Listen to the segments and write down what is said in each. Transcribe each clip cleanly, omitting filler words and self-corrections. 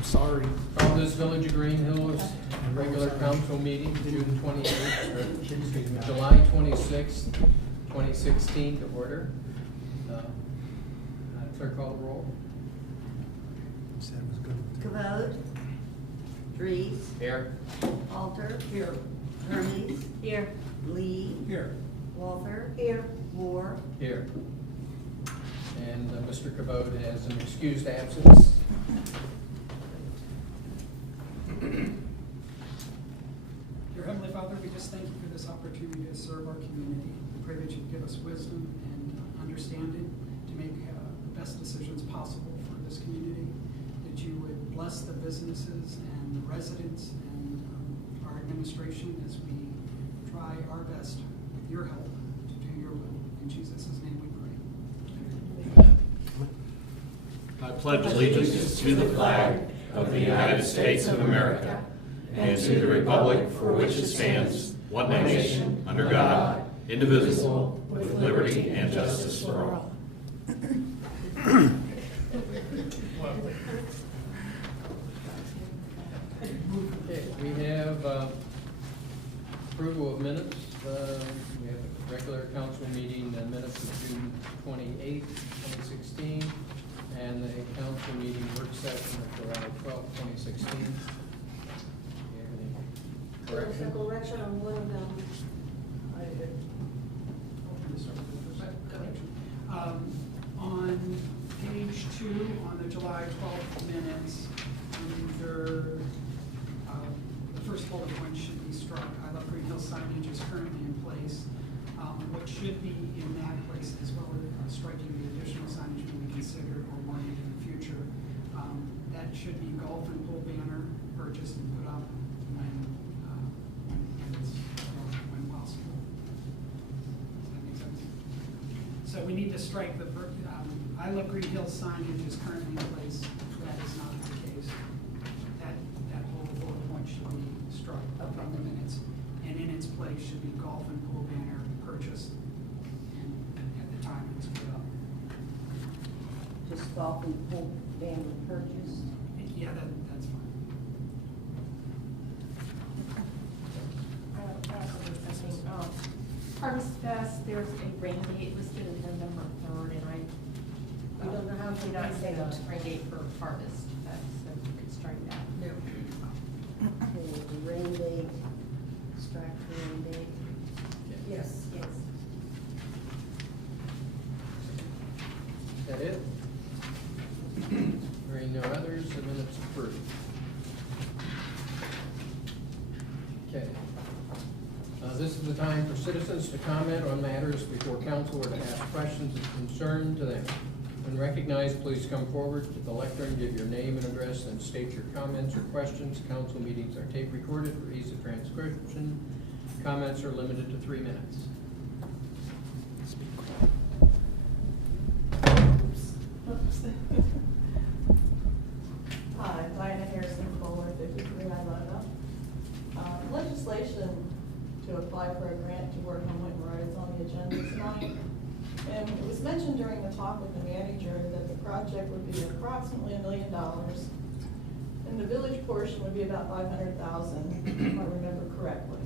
I'm sorry. Call this Village of Greenhills regular council meeting, June 28th, or excuse me, July 26th, 2016 to order. Clerk, call the roll. Said it was good. Cavode. Dries. Here. Alter. Here. Hermes. Here. Lee. Here. Walther. Here. Moore. Here. And Mr. Cavode has an excused absence. Dear Heavenly Father, we just thank you for this opportunity to serve our community. We pray that you give us wisdom and understanding to make the best decisions possible for this community, that you would bless the businesses and the residents and our administration as we try our best with your help to do your will. In Jesus' name we pray. I pledge allegiance to the flag of the United States of America and to the republic for which it stands, one nation, under God, indivisible, with liberty and justice for all. Okay, we have approval of minutes. We have a regular council meeting minutes of June 28th, 2016, and the council meeting work session of July 12th, 2016. There's a correction on one of them. On page 2, on the July 12th minutes, under the first bullet point should be struck. I love Greenhills signage is currently in place. What should be in that place, as well as striking the additional signage may be considered or wanted in the future. That should be golf and pool banner purchased and put up when possible. Does that make sense? So we need to strike the, I love Greenhills signage is currently in place. That is not the case. That whole bullet point should be struck from the minutes. And in its place should be golf and pool banner purchased and at the time it was put up. Just golf and pool banner purchased. Yeah, that's fine. Harvest Fest, there's a rain date listed as November 3rd, and I We don't know how to did not say that. the rain date for Harvest Fest, so you could strike that. No. Okay, the rain date, strike the rain date. Yes. Yes. Is that it? Hearing no others, the minutes approved. Okay. This is the time for citizens to comment on matters before council or to ask questions of concern to them. When recognized, please come forward to the lectern, give your name and address, and state your comments or questions. Council meetings are tape recorded for ease of transcription. Comments are limited to 3 minutes. Hi, Diana Harrison, Kohler, 53 Iloto. Legislation to apply for a grant to work on Winton Road is on the agenda tonight. And it was mentioned during the talk with the manager that the project would be approximately $1 million. And the village portion would be about $500,000, if I remember correctly.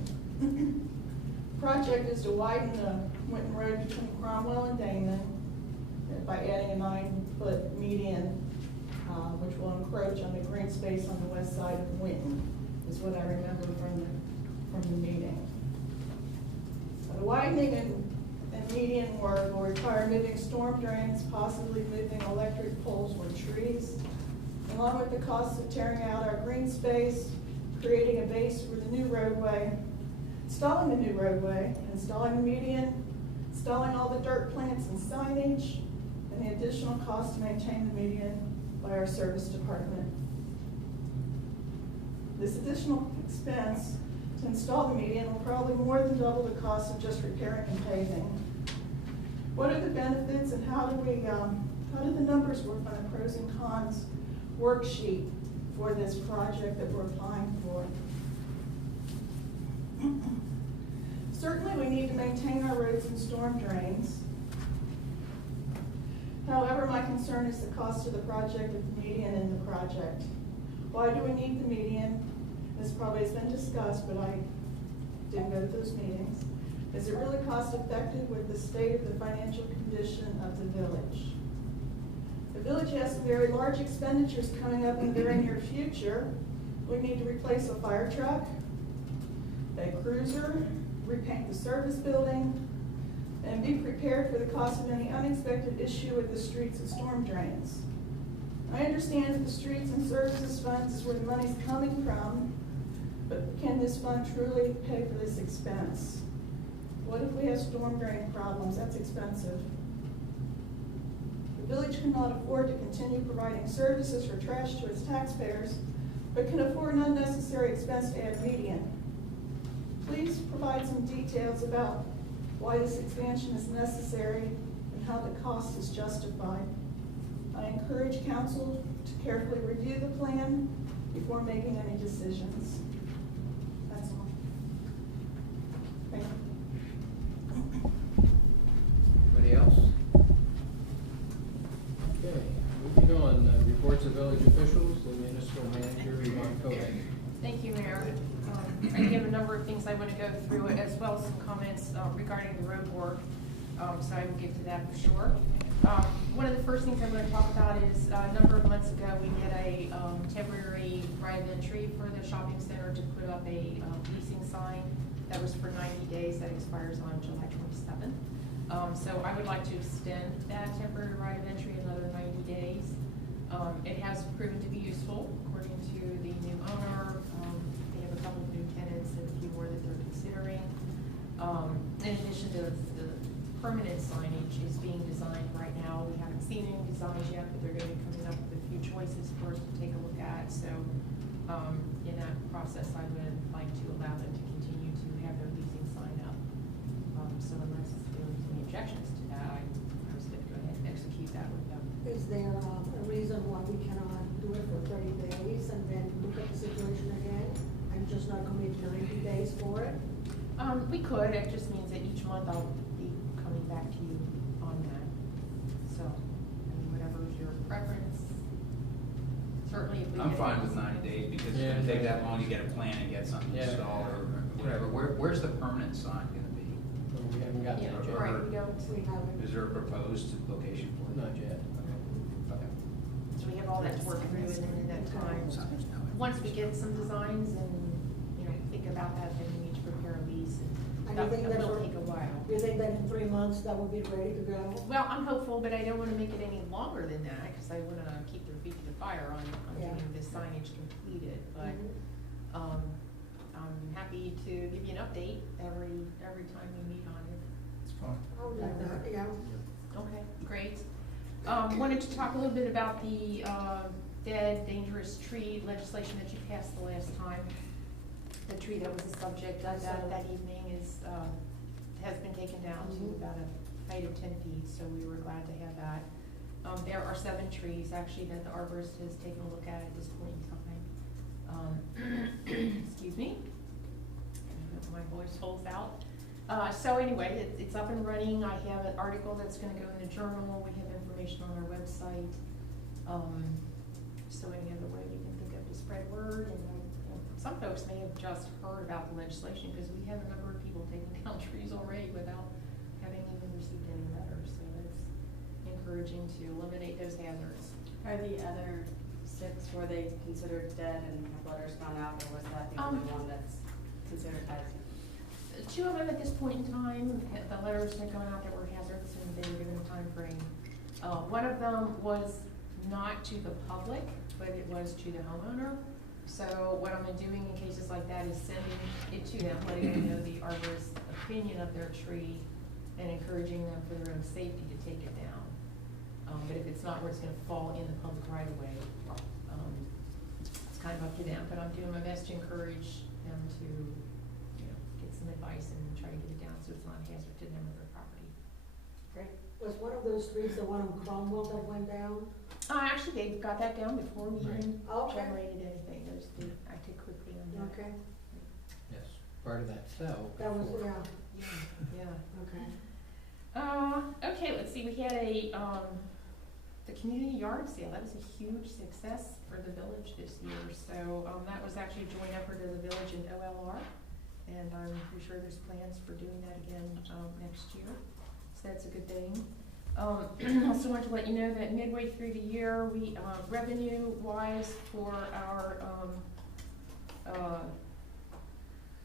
Project is to widen the Winton Road between Cromwell and Damon by adding a 9-foot median, which will encroach on the green space on the west side of Winton, is what I remember from the meeting. The widening and median work will require moving storm drains, possibly moving electric poles or trees, along with the cost of tearing out our green space, creating a base for the new roadway, installing the new roadway, installing the median, installing all the dirt plants and signage, and the additional cost to maintain the median by our service department. This additional expense to install the median will probably more than double the cost of just repairing and paving. What are the benefits and how do the numbers work on a pros and cons worksheet for this project that we're applying for? Certainly we need to maintain our roads and storm drains. However, my concern is the cost of the project of the median in the project. Why do we need the median? This probably has been discussed, but I didn't go to those meetings. Is it really cost effective with the state of the financial condition of the village? The village has some very large expenditures coming up in the very near future. We need to replace a fire truck, a cruiser, repaint the service building, and be prepared for the cost of any unexpected issue with the streets and storm drains. I understand that the streets and services funds is where the money's coming from, but can this fund truly pay for this expense? What if we have storm drain problems? That's expensive. The village cannot afford to continue providing services for trash to its taxpayers, but can afford an unnecessary expense to add median. Please provide some details about why this expansion is necessary and how the cost is justified. I encourage council to carefully review the plan before making any decisions. That's all. Thank you. Anybody else? Okay, moving on, reports of village officials, the municipal manager, Yvonne Kovac. Thank you, Mayor. I have a number of things I want to go through, as well as some comments regarding the road work, so I will get to that for sure. One of the first things I'm going to talk about is a number of months ago, we did a temporary right of entry for the shopping center to put up a leasing sign that was for 90 days that expires on July 27th. So I would like to extend that temporary right of entry another 90 days. It has proven to be useful according to the new owner. They have a couple of new tenants and a few more that they're considering. In addition to the permanent signage is being designed right now. We haven't seen any designs yet, but they're going to be coming up with a few choices for us to take a look at. So in that process, I would like to allow them to continue to have their leasing sign up. So unless there's any objections to that, I was going to go ahead and execute that with them. Is there a reason why we cannot do it for 30 days and then look at the situation again and just not commit 90 days for it? We could. It just means that each month I'll be coming back to you on that. So, I mean, whatever is your preference. Certainly, if we I'm get- fine with 90 days because it's gonna take that long to get a plan and get something Yeah. installed or whatever. Where's the permanent sign gonna be? We haven't gotten Yeah, that yet. right, we don't. We haven't. Is there a proposed location for it? Not yet. Okay. So we have all that to work through, and then in that time, once we get some designs and, you know, think about that, then we need to prepare a lease. And That you think that will for- take a while. You think that in 3 months that will be ready to go? Well, I'm hopeful, but I don't want to make it any longer than that, because I want to keep their feet to the fire on Yeah. getting this signage completed. But, Mhm. I'm happy to give you an update every time we meet on it. It's fine. I would like that, yeah. Okay, great. Wanted to talk a little bit about the dead, dangerous tree legislation that you passed the last time. The tree that was the subject of that evening has been taken down to Mhm. about a height of 10 feet, so we were glad to have that. There are 7 trees actually that the arborist has taken a look at this point in time. Excuse me. My voice holds out. So anyway, it's up and running. I have an article that's gonna go in the journal. We have information on our website. So any other way you can think of to spread word, and some folks may have just heard about the legislation, because we have a number of people taking down trees already without having even received any letters. So it's encouraging to eliminate those hazards. Are the other 6, were they considered dead and have letters gone out, or was that the only one that's considered as? 2 of them at this point in time, the letters had gone out that were hazards, and they were given a time frame. One of them was not to the public, but it was to the homeowner. So what I'm doing in cases like that is sending it to them, letting them know the arborist's opinion of their tree, and encouraging them for their own safety to take it down. But if it's not where it's gonna fall in the public right of way, it's kind of up to them, but I'm doing my best to encourage them to, you know, get some advice and try to get it down so it's not a hazard to them or their property. Great. Was one of those trees the one on Cromwell that went down? Actually, they got that down before we even Okay. generated anything. They acted quickly on that. Okay, Yes, part of that fell. that was, before. yeah, Yeah. okay. Okay, let's see, we had a, the community yard sale. That was a huge success for the village this year. So that was actually a joint effort of the village and OLR. And I'm pretty sure there's plans for doing that again next year. So that's a good thing. I also want to let you know that midway through the year, we revenue-wise for our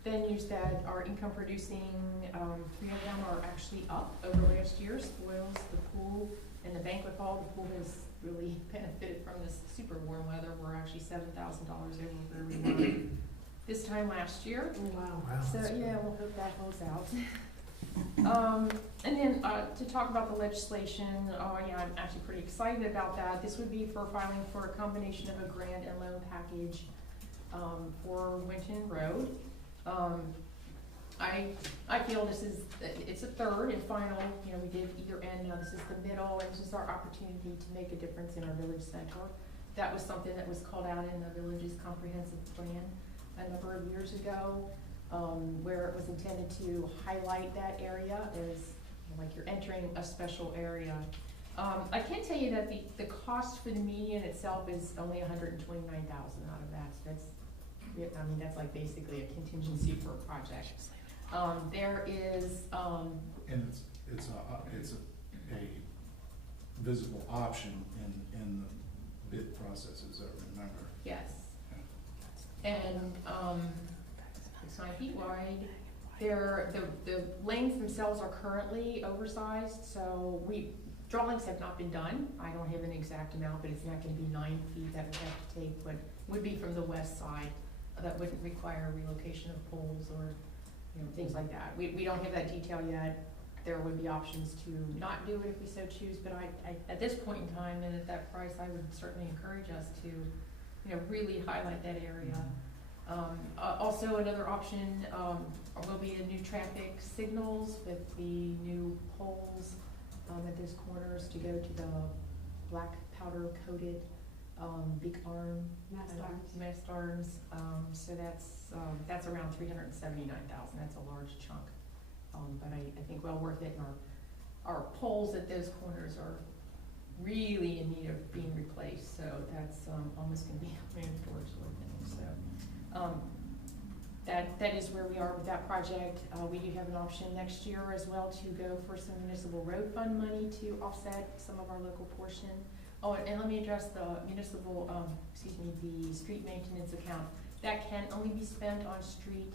venues that are income producing, 3 of them are actually up over last year. Spoils, the pool, and the banquet hall. The pool has really benefited from this super warm weather. We're actually $7,000 over where we were this time last year. Wow. Wow. So yeah, we'll hope that holds out. And then to talk about the legislation, yeah, I'm actually pretty excited about that. This would be for filing for a combination of a grant and loan package for Winton Road. I feel it's a third and final, you know, we did either end, now this is the middle, and this is our opportunity to make a difference in our village center. That was something that was called out in the village's comprehensive plan a number of years ago, where it was intended to highlight that area as, like, you're entering a special area. I can tell you that the cost for the median itself is only $129,000 out of that, so that's like basically a contingency for a project. There is, And it's a visible option in the bid process, as I remember. yes. And, it's 9 feet wide. The lanes themselves are currently oversized, so drawings have not been done. I don't have an exact amount, but it's not gonna be 9 feet that we have to take, but would be from the west side. That wouldn't require relocation of poles or, you know, things like that. We don't have that detail yet. There would be options to not do it if we so choose, but I at this point in time and at that price, I would certainly encourage us to, you know, really highlight that area. Also, another option will be the new traffic signals with the new poles at those corners to go to the black powder coated big arm mast arms. So that's around $379,000. That's a large chunk, but I think well worth it. And our poles at those corners are really in need of being replaced. So that's almost going to be a mandatory sort of thing. So that is where we are with that project. We do have an option next year as well to go for some municipal road fund money to offset some of our local portion. Oh, and let me address the municipal, the street maintenance account. That can only be spent on street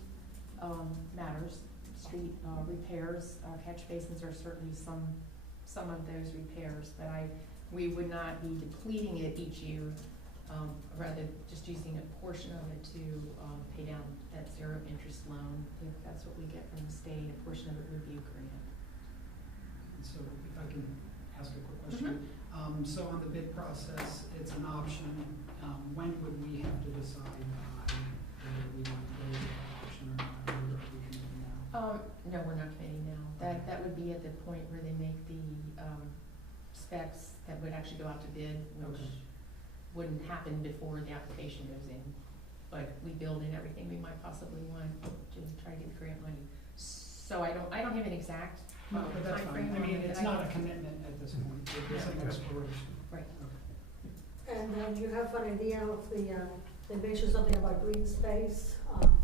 matters, street repairs. Catch basins are certainly some of those repairs, but we would not be depleting it each year, rather just using a portion of it to pay down that zero interest loan. If that's what we get from the state, a portion of it would be a grant. So if I can ask a quick question. So on the bid process, it's an option. When would we have to decide whether we want to go with that option or not, or are we committing now? No, we're not committing now. That would be at the point where they make the specs that would actually go out to bid, which wouldn't happen before the application goes in. But we build in everything we might possibly want to try to get grant money. So I don't have an exact No, but that's fine. I mean, it's not a commitment at this point. It's an exploration. Right. Okay. And you have an idea of they mentioned something about green space.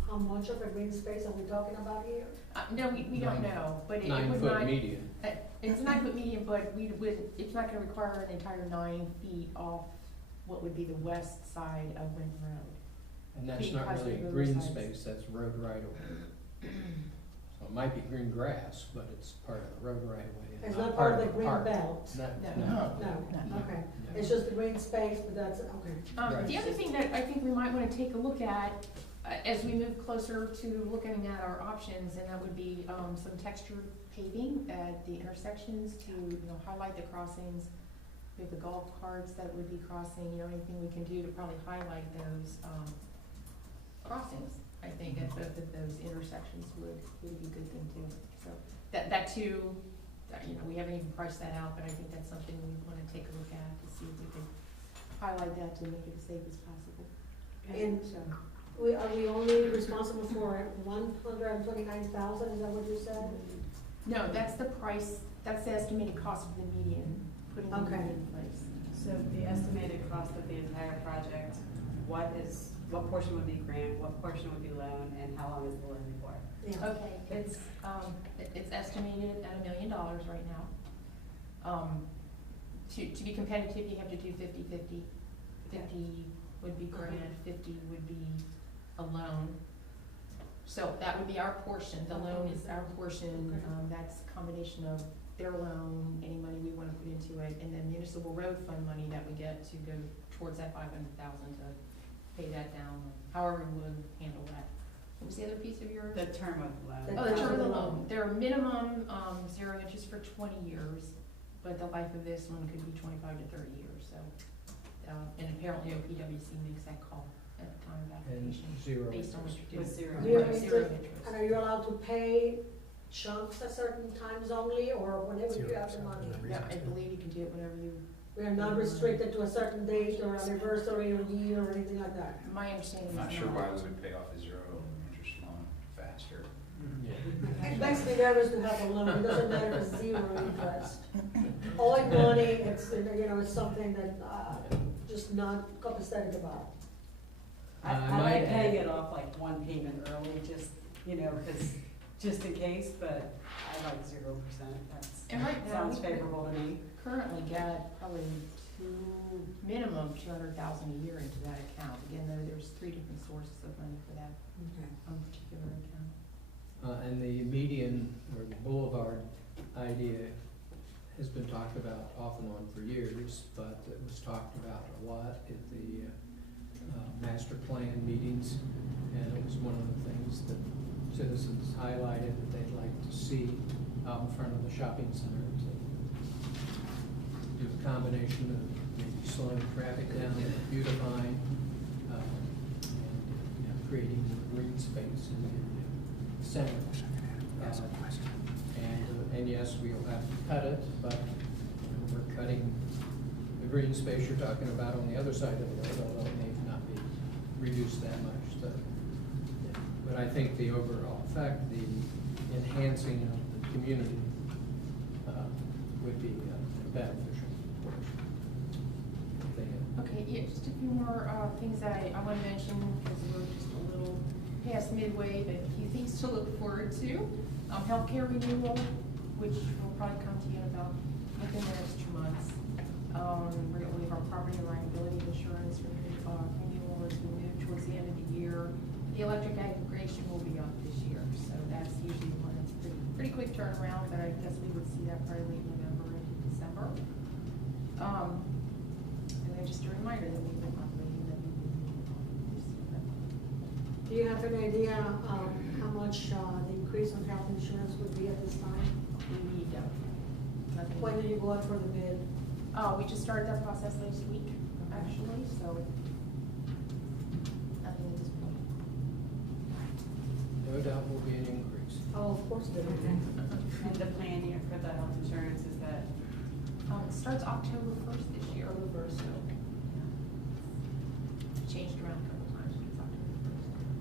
How much of a green space are we talking about here? No, we don't know, but it would 9 not. foot median. It's a 9 foot median, but it's not gonna require an entire 9 feet off what would be the west side of Winton Road. And that's not Because really of green oversized. space, that's road right of way. So it might be green grass, but it's part of the road right of way. It's not part of the green park. belt? No. No, okay. It's just the green space, but that's, okay. Right. The other thing that I think we might wanna take a look at, as we move closer to looking at our options, and that would be, some textured paving at the intersections to, highlight the crossings. We have the golf carts that would be crossing, anything we can do to probably highlight those, crossings. I think at both of those intersections would be a good thing too. So that too, we haven't even priced that out, but I think that's something we wanna take a look at to see if we can highlight that to make it as safe as possible. And So, are we only responsible for 129,000, is that what you said? no, that's the price, that's the estimated cost of the median, putting the Okay. median in place. So the estimated cost of the entire project, what portion would be grant, what portion would be loan, and how long is the loan for? Yeah. Okay, it's estimated at $1 million right now. To be competitive, you have to do 50-50. 50 would be grant, 50 would be a loan. So that would be our portion. The loan is our portion. That's a combination of their loan, any money we want to put into it, and then municipal road fund money that we get to go towards that $500,000 to pay that down, however we would handle that. What was the other piece of yours? The term of the loan. Oh, the term of the loan. There are minimum 0 interest for 20 years, but the life of this one could be 25 to 30 years. So, and apparently OPWC makes that call at the time of And application, zero based on what you do. With zero. Zero Right, interest. interest. And are you allowed to pay chunks at certain times only, or whenever you have the 0% money? is a Yeah, I reason. believe you can do it whenever you. We are not restricted to a certain date or anniversary or year or anything like that. My understanding is I'm not sure not. why we would pay off a zero interest loan faster. It makes me nervous to have a loan, it doesn't matter if it's zero interest. Owing money, it's, it's something that, just not copacetic about. I I like might paying add- it off like one payment early, because, just in case, but I like 0%. And right now, Sounds favorable to me. currently got probably minimum 200,000 a year into that account. Again, though, there's 3 different sources of money for that particular account. And the median or the boulevard idea has been talked about off and on for years, but it was talked about a lot at the master plan meetings, and it was one of the things that citizens highlighted that they'd like to see out in front of the shopping center to do a combination of maybe slowing traffic down, beautifying, and creating more green space in the center. And yes, we'll have to cut it, but we're cutting the green space you're talking about on the other side of the road, although it may not be reduced that much. But I think the overall effect, the enhancing of the community would be beneficial. Okay, yeah, just a few more things that I want to mention, because we're just a little past midway, but a few things to look forward to. Healthcare renewal, which will probably come to you within the next 2 months. We're going to leave our property and liability insurance renewal is renewed towards the end of the year. The electric aggregation will be up this year, so that's usually one that's pretty quick turnaround, but I guess we would see that probably late November into December. And then just a reminder that we've been operating that we this year. Do you have an idea how much the increase on health insurance would be at this time? We don't. Nothing. When did you go out for the bid? We just started that process last week, actually, so nothing at this point. No doubt will be an increase. Oh, of course there is. And the plan here for the health insurance is that, It starts October 1st this year. October 1st. So, yeah. Changed around a couple times, but it's October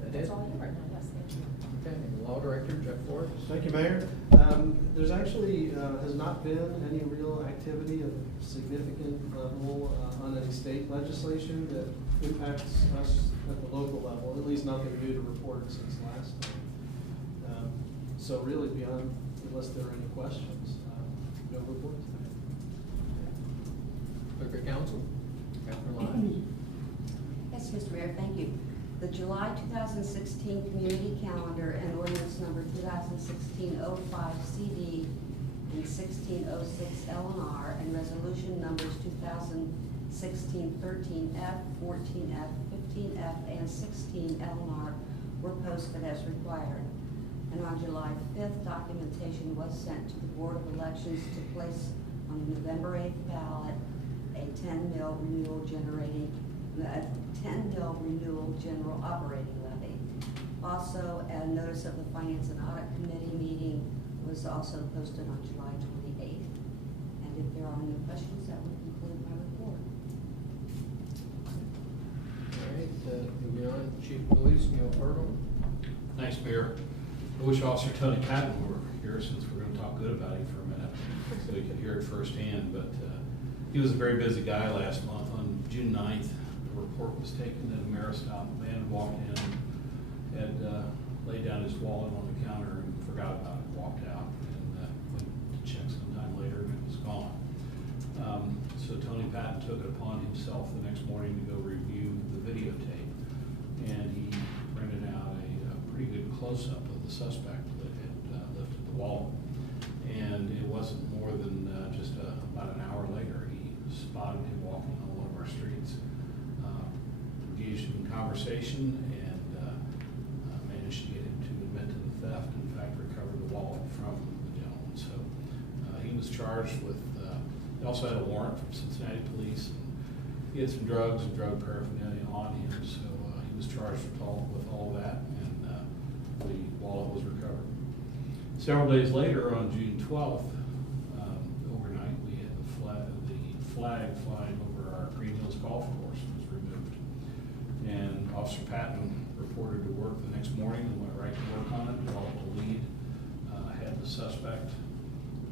1st. That's all I have right now, yes, thank you. Okay, Law Director Jeff Ford. Thank you, Mayor. There's actually, has not been any real activity of significant level on any state legislation that impacts us at the local level, at least nothing new to report since last time. So really beyond, unless there are any questions, no report tonight. Clerk of Council, Catherine Lyons. Yes, Mr. Mayor, thank you. The July 2016 Community Calendar and Ordinance Number 2016-05 CD and 1606 L&R and Resolution Numbers 2016-13F, 14F, 15F, and 16 L&R were posted as required. And on July 5th, documentation was sent to the Board of Elections to place on the November 8th ballot a 10 mil renewal general operating levy. Also, a notice of the Finance and Audit Committee meeting was also posted on July 28th. And if there are no questions, that would conclude my report. All right, moving on, Chief of Police Neil Burgle. Thanks, Mayor. I wish Officer Tony Patton were here, since we're going to talk good about him for a minute, so he could hear it firsthand. But He was a very busy guy last month. On June 9th, the report was taken that a Maristop man walked in, had laid down his wallet on the counter and forgot about it, walked out, and went to check sometime later and it was gone. So Tony Patton took it upon himself the next morning to go review the videotape, and he printed out a pretty good close-up of the suspect that had lifted the wallet. And it wasn't more than just about an hour later, he spotted him walking on one of our streets, engaged him in conversation, and managed to get him to admit to the theft. In fact, recovered the wallet from the gentleman. So he was charged with, he also had a warrant from Cincinnati Police. And he had some drugs and drug paraphernalia on him, so he was charged with all that, and the wallet was recovered. Several days later, on June 12th, overnight, we had the flag flying over our Greenhills golf course was removed. And Officer Patton reported to work the next morning and went right to work on it, developed a lead, had the suspect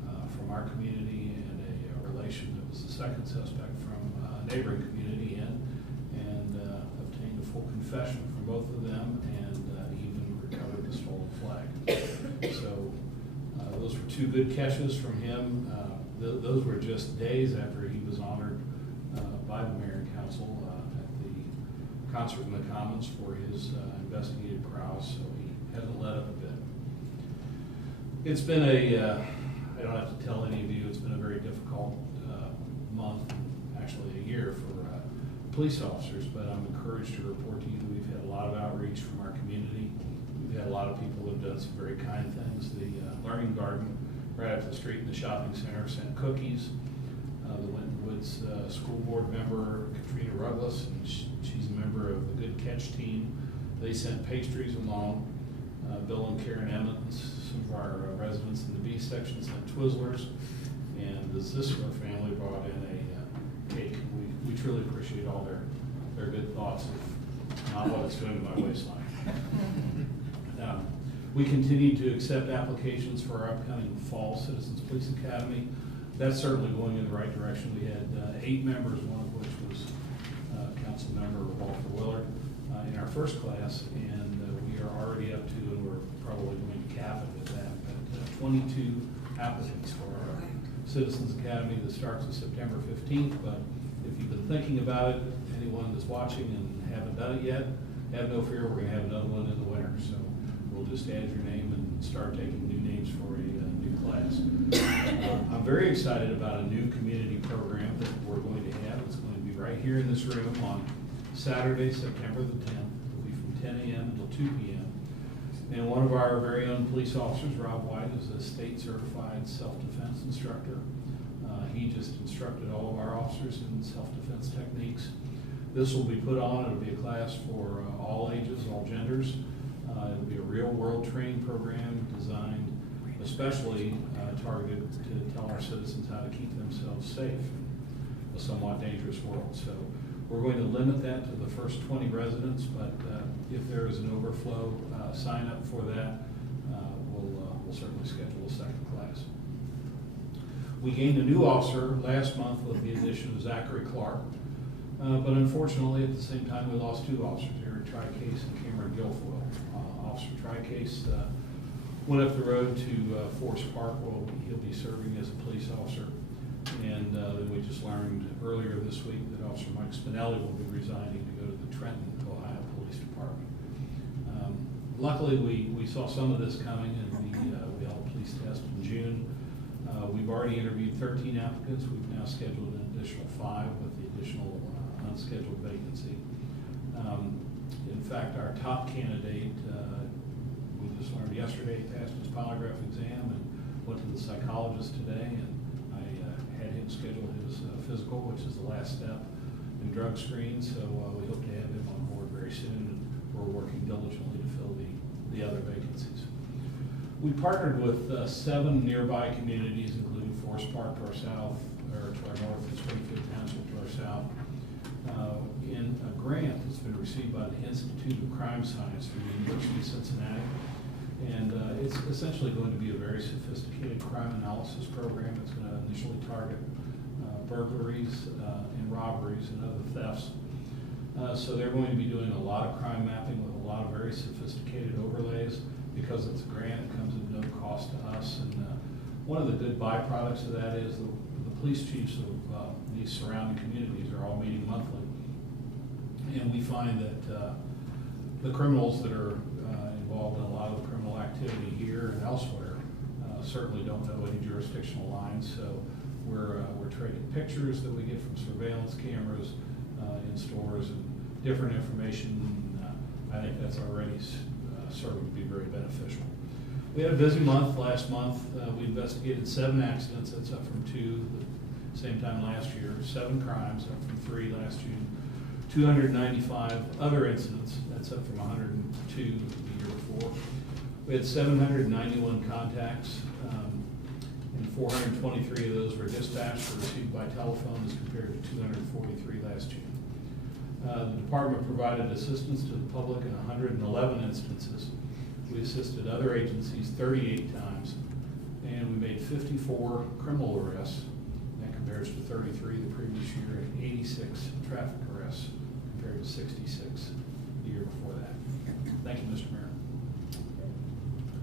from our community and a relation that was the second suspect from a neighboring community in, and obtained a full confession from both of them, and even recovered the stolen flag. So those were two good catches from him. Those were just days after he was honored by the Mayor and Council at the concert in the Commons for his investigative prowess, so he hasn't let up a bit. It's been I don't have to tell any of you, it's been a very difficult month, actually a year for police officers, but I'm encouraged to report to you that we've had a lot of outreach from our community. We've had a lot of people that have done some very kind things. The Learning Garden right up the street in the shopping center sent cookies. The Winton Woods School Board member, Katrina Ruggless, and she's a member of the Good Catch team. They sent pastries along. Bill and Karen Emmons, some of our residents in the B section, sent Twizzlers. And the Zisler family brought in a cake. We truly appreciate all their good thoughts of not what it's doing to my waistline. We continue to accept applications for our upcoming Fall Citizens Police Academy. That's certainly going in the right direction. We had 8 members, one of which was Council Member Walter Willard in our first class, and we are already up to, and we're probably going to cap it with that, but 22 applicants for our Citizens Academy that starts on September 15th. But if you've been thinking about it, anyone that's watching and haven't done it yet, have no fear, we're going to have another one in the winter. So we'll just add your name and start taking new names for a new class. I'm very excited about a new community program that we're going to have. It's going to be right here in this room on Saturday, September the 10th. It'll be from 10 a.m. until 2 p.m. And one of our very own police officers, Rob White, is a state certified self-defense instructor. He just instructed all of our officers in self-defense techniques. This will be put on, it'll be a class for all ages, all genders. It'll be a real-world training program designed especially targeted to tell our citizens how to keep themselves safe in a somewhat dangerous world. So we're going to limit that to the first 20 residents, but if there is an overflow, sign up for that. We'll certainly schedule a second class. We gained a new officer last month with the addition of Zachary Clark, but unfortunately at the same time we lost 2 officers, Eric Tricase and Cameron Guilfoyle. Officer Tricase went up the road to Forest Park where he'll be serving as a police officer. And then we just learned earlier this week that Officer Mike Spinelli will be resigning to go to the Trenton, Ohio Police Department. Luckily, we saw some of this coming, and we held a police test in June. We've already interviewed 13 applicants. We've now scheduled an additional 5 with the additional unscheduled vacancy. In fact, our top candidate, we just learned yesterday, passed his polygraph exam and went to the psychologist today, and I had him schedule his physical, which is the last step in drug screen. So we hope to have him on board very soon, and we're working diligently to fill the other vacancies. We partnered with 7 nearby communities, including Forest Park to our south, or to our north, and Springfield Township to our south, in a grant that's been received by the Institute of Crime Science from the University of Cincinnati. And it's essentially going to be a very sophisticated crime analysis program. It's going to initially target burglaries and robberies and other thefts. So they're going to be doing a lot of crime mapping with a lot of very sophisticated overlays. Because it's a grant, it comes at no cost to us. And one of the good byproducts of that is the police chiefs of these surrounding communities are all meeting monthly. And we find that the criminals that are involved in a lot of the criminal activity here and elsewhere certainly don't know any jurisdictional lines. So we're trading pictures that we get from surveillance cameras in stores and different information. I think that's already serving to be very beneficial. We had a busy month last month. We investigated 7 accidents. That's up from 2 the same time last year. 7 crimes, up from 3 last June. 295 other incidents. That's up from 102 the year before. We had 791 contacts, and 423 of those were dispatched or received by telephone as compared to 243 last June. The department provided assistance to the public in 111 instances. We assisted other agencies 38 times, and we made 54 criminal arrests. That compares to 33 the previous year, and 86 traffic arrests compared to 66 the year before that. Thank you, Mr. Mayor.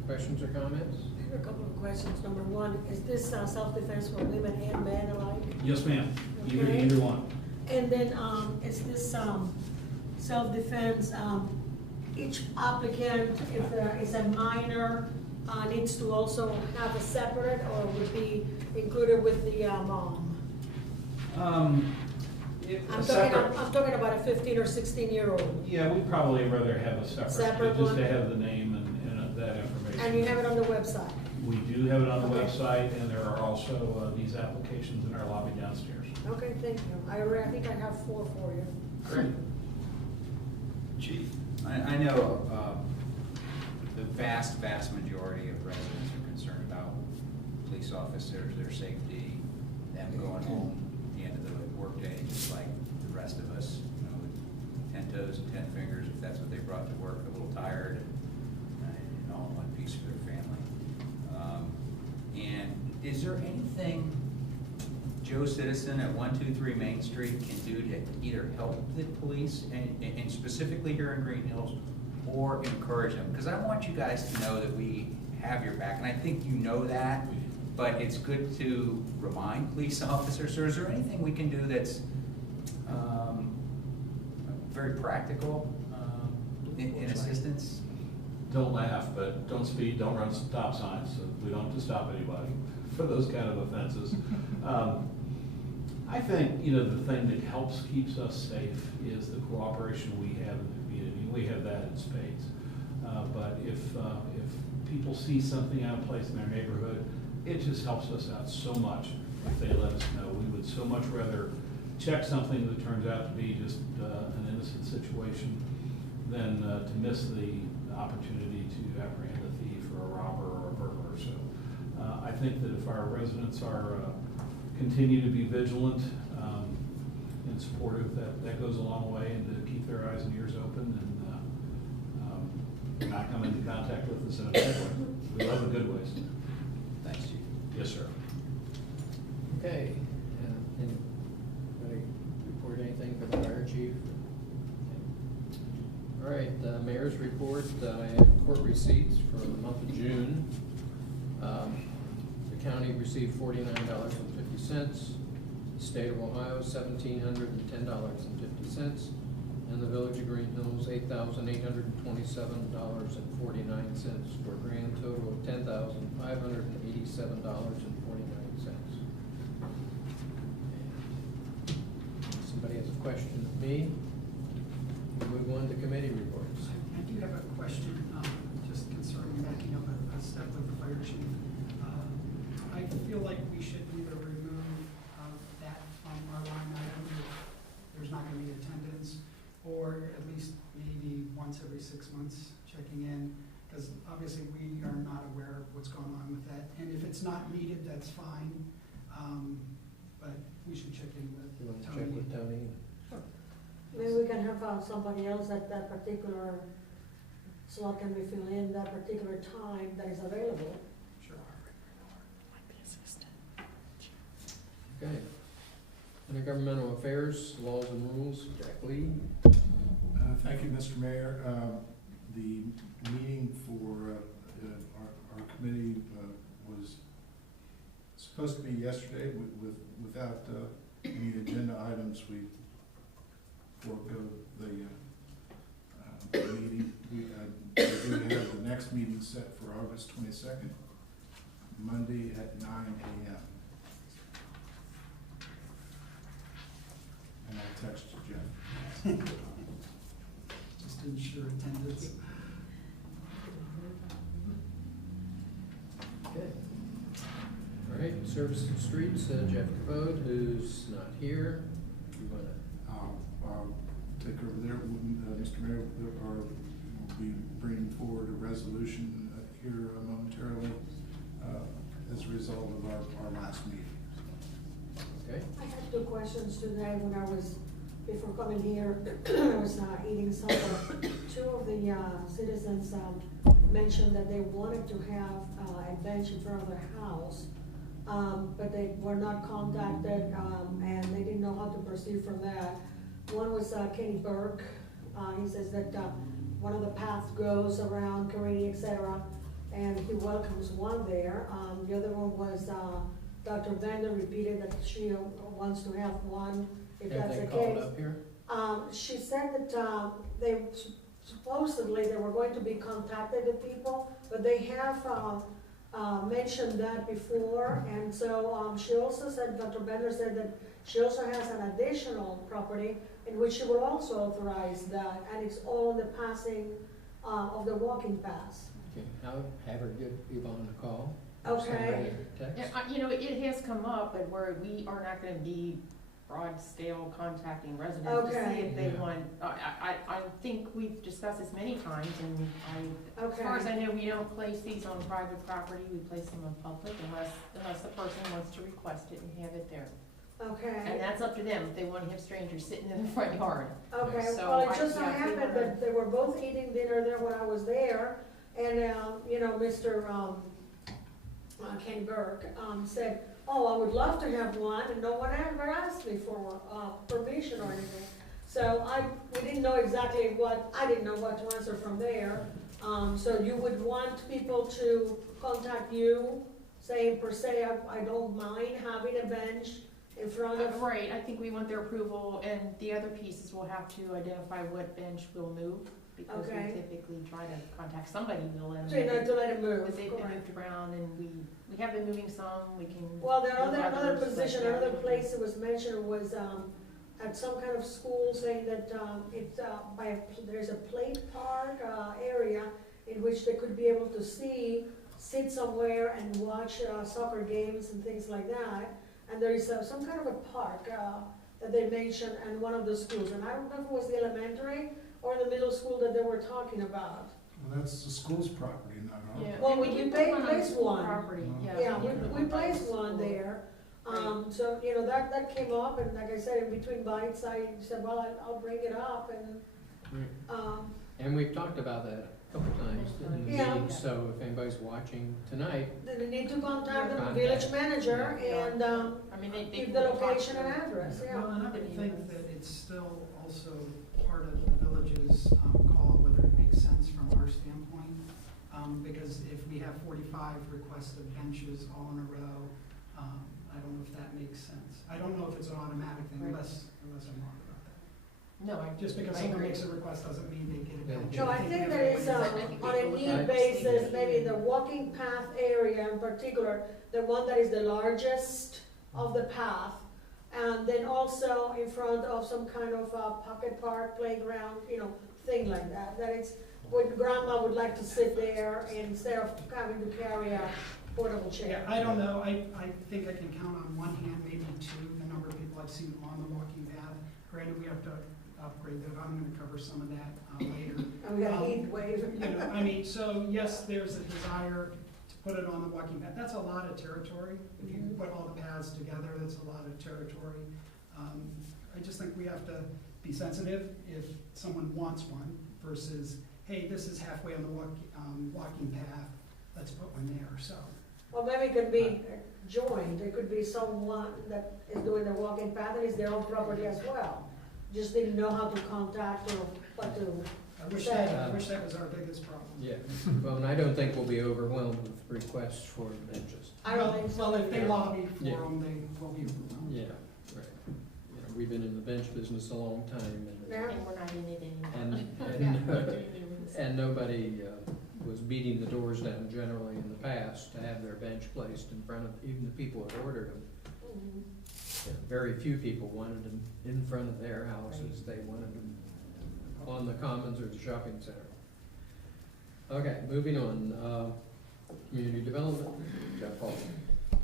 Questions or comments? I have a couple of questions. Number one, is this self-defense for women and men alike? Yes, ma'am. Okay. Either one. And then, is this self-defense, each applicant, if there is a minor, needs to also have a separate, or would be included with the mom? I'm talking about a 15 or 16-year-old. Yeah, we'd probably rather have a separate just one? to have the name and that information. And you have it on the website? We do have it on the Okay. website, and there are also these applications in our lobby downstairs. Okay, thank you. I think I have 4 for you. Great. Chief, I know the vast majority of residents are concerned about police officers, their safety, them going home at the end of the workday, just like the rest of us, you know, with 10 toes and 10 fingers, if that's what they brought to work, a little tired, and all in one piece for their family. And is there anything Joe Citizen at 123 Main Street can do to either help the police, and specifically here in Greenhills, or encourage them? Because I want you guys to know that we have your back, and I think you know that, but it's good to remind police officers. So is there anything we can do that's very practical in assistance? Don't laugh, but don't speed, don't run stop signs. So we don't have to stop anybody for those kind of offenses. I think, you know, the thing that helps keeps us safe is the cooperation we have in the community. We have that in spades. But if people see something out of place in their neighborhood, it just helps us out so much if they let us know. We would so much rather check something that turns out to be just an innocent situation than to miss the opportunity to apprehend a thief or a robber or a burglar. So I think that if our residents are continue to be vigilant and supportive, that goes a long way, and to keep their eyes and ears open and not come into contact with us in a bad way. We love the good ways. Thanks, Chief. Yes, sir. Okay. Anybody report anything for the fire chief? All right, mayor's report. I have court receipts for the month of June. The county received $49.50. The state of Ohio, $1,710.50. And the village of Greenhills, $8,827.49, for a grand total of $10,587.49. Somebody has a question of me? We'll move on to committee reports. I do have a question, just concerning backing up a step with the fire chief. I feel like we should either remove that from our line item if there's not going to be attendance, or at least maybe once every 6 months checking in, because obviously we are not aware of what's going on with that. And if it's not needed, that's fine, but we should check in with You want to Tony. check with Tony? Maybe we can have somebody else at that particular slot can be filled in that particular time that is available. Sure. Okay. Intergovernmental Affairs, Laws and Rules, Jack Lee. Thank you, Mr. Mayor. The meeting for our committee was supposed to be yesterday. Without any agenda items, we forego the meeting. We do have the next meeting set for August 22nd, Monday at 9 a.m. And I'll text you, Jeff. Just to ensure attendance. Okay. All right, Service and Streets, Jeff Capode, who's not here. You wanna? I'll take over there. Mr. Mayor, we'll be bringing forward a resolution here momentarily as a result of our last meeting. Okay. I had 2 questions today when I was, before coming here, I was eating supper. 2 of the citizens mentioned that they wanted to have a bench in front of their house, but they were not contacted, and they didn't know how to proceed from that. One was Kenny Burke. He says that one of the paths goes around Carini, etc., and he welcomes one there. The other one was Dr. Vender repeated that she wants to have one, if Have that's they the called case. up here? She said that they supposedly they were going to be contacted the people, but they have mentioned that before, and so she also said, Dr. Bender said that she also has an additional property in which she will also authorize that, and it's all in the passing of the walking paths. Okay, I'll have her give Yvonne a call. Okay. Send her a text. Yeah, you know, it has come up, and where we are not gonna be broad scale contacting residents to see Okay. if they Yeah. want, I think we've discussed this many times, and as Okay. far as I know, we don't place these on private property, we place them on public unless the person wants to request it and have it there. And Okay. that's up to them, if they wanna have strangers sitting in the front yard. Okay, So well, it I- just so yeah, if they happened wanna- that they were both eating dinner there when I was there, and, you know, Mr. Ken Burke, said, oh, I would love to have one, and no one ever asked me for, permission or anything. So we didn't know exactly I didn't know what to answer from there. So you would want people to contact you, saying per se, I don't mind having a bench in front of. Right, I think we want their approval, and the other pieces will have to identify what bench will move, because we Okay. typically try to contact somebody to let them So you know, know to let it move, that they've been correct. moved around, and we have been moving some, we can. Well, there move another others, but position, yeah, another we- place that was mentioned was, at some kind of school, saying that, it's, there's a plate park, area in which they could be able to sit somewhere and watch, soccer games and things like that. And there is, some kind of a park, that they mentioned in one of the schools, and I don't know if it was the elementary or the middle school that they were talking about. Well, that's the school's property, not ours. Yeah, Well, and we can pay- put on place school one. Property, yeah. Yeah, can put we on placed school. one there. Right. So, you know, that came up, and like I said, in between bites, I said, well, I'll bring it up, and, And we've talked about that a couple times in the Yeah. meeting, so if anybody's watching tonight, then they need to contact the Contact. village manager Yeah. and, I mean, they give the will talk location to- and address, Well, yeah. and I would think that it's still also part of the village's call whether it makes sense from our standpoint. Because if we have 45 requested benches all in a row, I don't know if that makes sense. I don't know if it's an automatic thing Right. unless I'm wrong about that. No, Just because I someone agree. makes a request doesn't mean they get a Yeah. bench. No, I think there is, I think on we a can look need at basis, it. maybe the walking path area in particular, the one that is the largest of the path, and then also in front of some kind of pocket park, playground, you know, thing like that. That it's, when grandma would like to sit there instead of having to carry a portable chair. Yeah, I don't know, I think I can count on one hand, maybe two, the number of people I've seen on the walking path. Granted, we have to upgrade that, I'm gonna cover some of that later. And we got a heat wave. You know, I mean, so yes, there's a desire to put it on the walking path, that's a lot of territory. If you put all the paths together, that's a lot of territory. I just think we have to be sensitive if someone wants one versus, hey, this is halfway on the walking path, let's put one there, so. Or maybe it could be joined, it could be someone that is doing the walking path and it's their own property as well. Just didn't know how to contact or what to I wish say. that was our biggest problem. Yeah, well, and I don't think we'll be overwhelmed with requests for benches. I don't think so. Well, if they lobby for Yeah. them, they will be overwhelmed. Yeah, right. You know, we've been in the bench business a long time, Yeah. And we're not in it anymore. and nobody was beating the doors down generally in the past to have their bench placed in front of, even the people that ordered them. Mhm. Yeah, very few people wanted them in front of their houses, they wanted them on the commons or the shopping center. Okay, moving on, community development, Jeff Paul.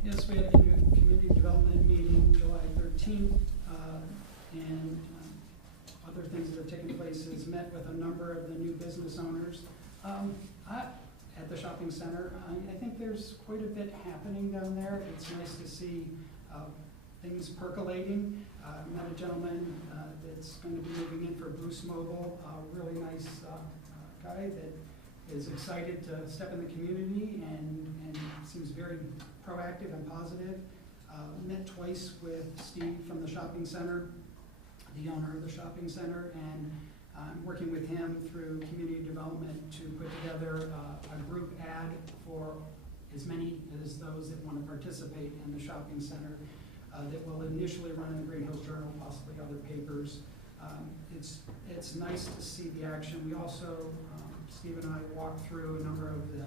Yes, we had a community development meeting July 13th, and other things that have taken place is met with a number of the new business owners at the shopping center. I think there's quite a bit happening down there. It's nice to see things percolating. Met a gentleman that's going to be moving in for Boost Mobile, a really nice guy that is excited to step in the community and seems very proactive and positive. Met twice with Steve from the shopping center, the owner of the shopping center, and I'm working with him through community development to put together a group ad for as many as those that want to participate in the shopping center that will initially run in the Greenhills Journal, possibly other papers. It's nice to see the action. We also, Steve and I walked through a number of the,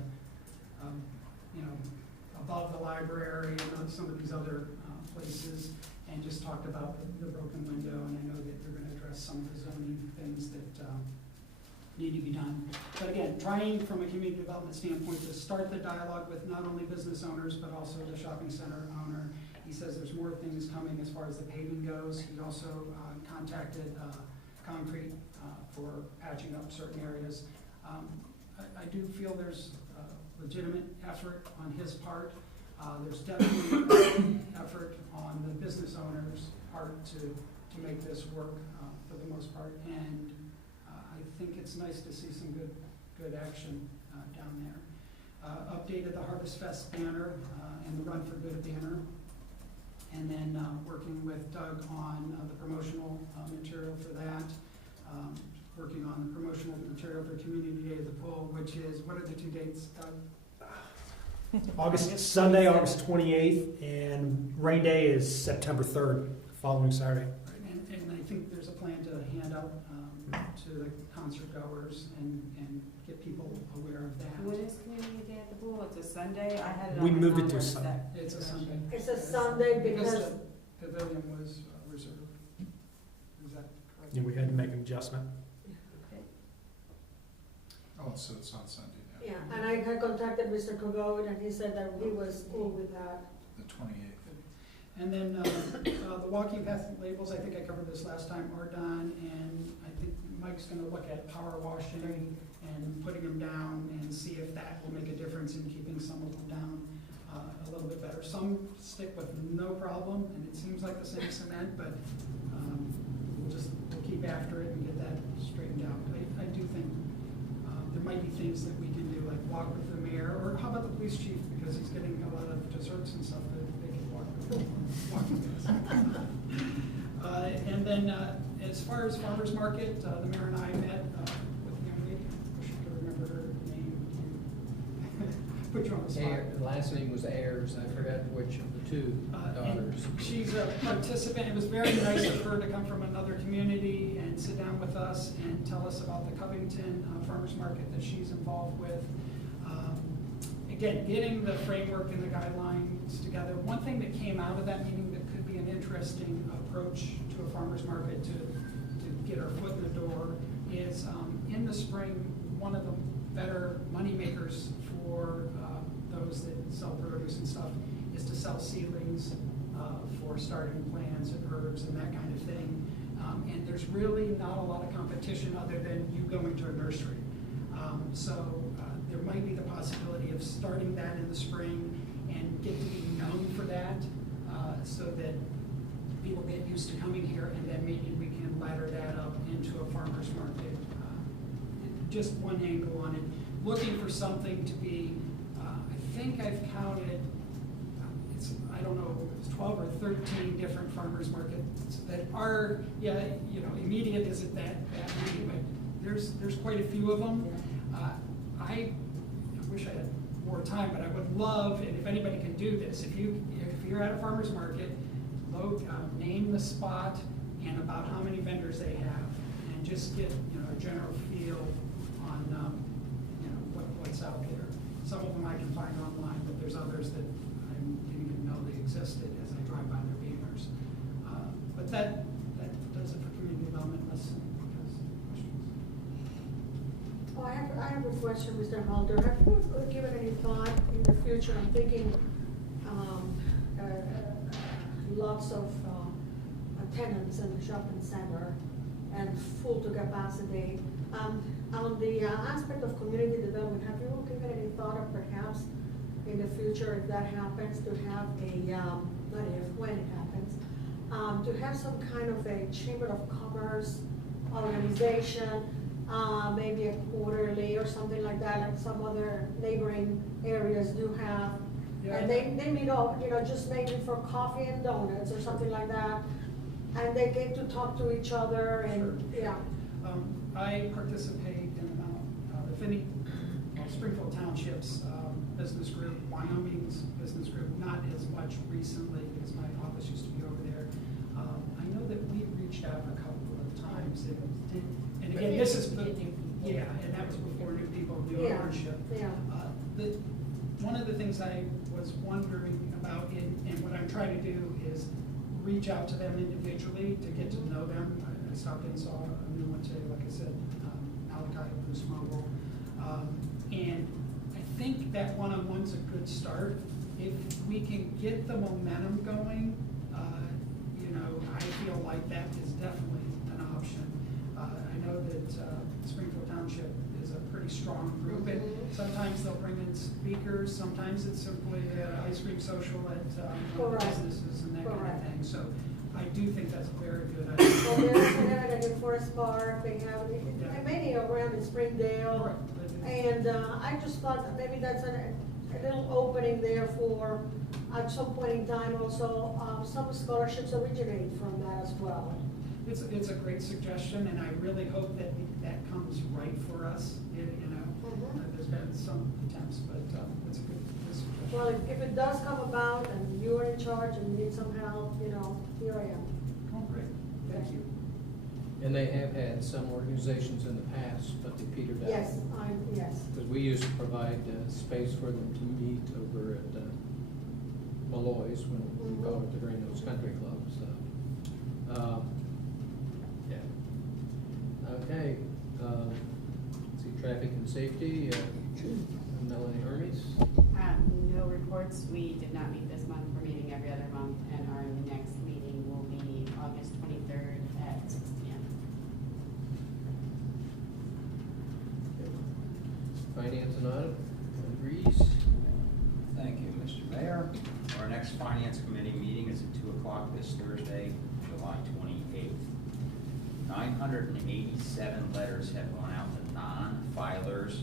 above the library and some of these other places, and just talked about the broken window, and I know that they're going to address some of the zoning things that need to be done. But again, trying from a community development standpoint to start the dialogue with not only business owners, but also the shopping center owner. He says there's more things coming as far as the paving goes. He also contacted concrete for patching up certain areas. I do feel there's legitimate effort on his part. There's definitely effort on the business owner's part to make this work for the most part, and I think it's nice to see some good action down there. Updated the Harvest Fest banner and the Run for Good banner, and then working with Doug on the promotional material for that. Working on the promotional material for Community Day of the Pool, which is, what are the two dates, Doug? Sunday, August 28th, and rain day is September 3rd, following Saturday. And I think there's a plan to hand out to the concert goers and get people aware of that. When is Community Day at the Pool? It's a Sunday? I had it on We my moved it calendar. to Is Sunday. that It's a correct? Sunday. It's a Sunday because, the pavilion was reserved. Is that correct? Yeah, we had to make an adjustment. Oh, so it's on Sunday now? yeah, and I had contacted Mr. Kogod and he said that he was cool with that. The 28th. And then the walking path labels, I think I covered this last time, are done, and I think Mike's gonna look at power washing and putting them down and see if that will make a difference in keeping some of them down a little bit better. Some stick with no problem, and it seems like the same cement, but we'll keep after it and get that straightened out. I do think there might be things that we can do, like walk with the mayor, or how about the police chief, because he's getting a lot of desserts and stuff that they can walk with and then as far as farmer's market, the mayor and I met with the young lady, I wish I could remember her name. Put you on the spot. The last name was Ayers, I forgot which of the two daughters. She's a participant. It was very nice of her to come from another community and sit down with us and tell us about the Covington Farmers Market that she's involved with. Again, getting the framework and the guidelines together. One thing that came out of that meeting that could be an interesting approach to a farmer's market to get our foot in the door is in the spring, one of the better money makers for those that sell produce and stuff is to sell seedlings for starting plants and herbs and that kind of thing. And there's really not a lot of competition other than you going to a nursery. So there might be the possibility of starting that in the spring and get to be known for that so that people get used to coming here, and then maybe we can ladder that up into a farmer's market. Just one angle on it. Looking for something to be, I think I've counted, I don't know, it's 12 or 13 different farmers markets that are, immediate isn't that many, but there's quite a few of them. I wish I had more time, but I would love, and if anybody can do this, if you're at a farmer's market, name the spot and about how many vendors they have, and just get a general feel on what's out there. Some of them I can find online, but there's others that I didn't even know they existed as I drive by their banners. But that does it for community development. Unless anyone has questions. Oh, I have a question, Mr. Mulder. Have you given any thought in the future? I'm thinking lots of tenants in the shopping center and full to capacity. On the aspect of community development, have you given any thought of perhaps in the future, if that happens, to have not if, when it happens, to have some kind of a chamber of commerce organization, maybe a quarterly or something like that, like some other neighboring areas do have. Yeah. And they meet up, just maybe for coffee and donuts or something like that. And they get to talk to each other and, Sure. yeah. I participate in the Finney, Springfield Township's business group, Wyoming's business group, not as much recently because my office used to be over there. I know that we reached out a couple of times, and again, this is, and that was before new people, new Yeah, ownership. yeah. One of the things I was wondering about, and what I'm trying to do is reach out to them individually to get to know them. I stopped in and saw a new one today, like I said, Malachi, Bruce Mobile. And I think that one-on-one's a good start. If we can get the momentum going, I feel like that is definitely an option. I know that Springfield Township is a pretty strong group, and sometimes they'll bring in speakers, sometimes it's simply an ice cream social at businesses and that kind of thing. So I do think that's a very good idea. Well, they have it in Forest Park, they have it, Yeah. many around in Springdale. Right. And I just thought that maybe that's a little opening there for, at some point in time also, some scholarships originate from that as well. It's a great suggestion, and I really hope that that comes right for us. There's been some attempts, but it's a good suggestion. Well, if it does come about and you're in charge and need some help, here I am. Oh, great, thank you. And they have had some organizations in the past, but they petered out. Yes, yes. Because we used to provide space for them to meet over at Malloy's, when we called it the Greenhills Country Club, so. Okay, see, traffic and safety, Melanie Hermes. No reports. We did not meet this month. We're meeting every other month, and our next meeting will be August 23rd at 6 p.m. Finance and audit, Reese. Thank you, Mr. Mayor. Our next Finance Committee meeting is at 2 o'clock this Thursday, July 28th. 987 letters have gone out to non-filers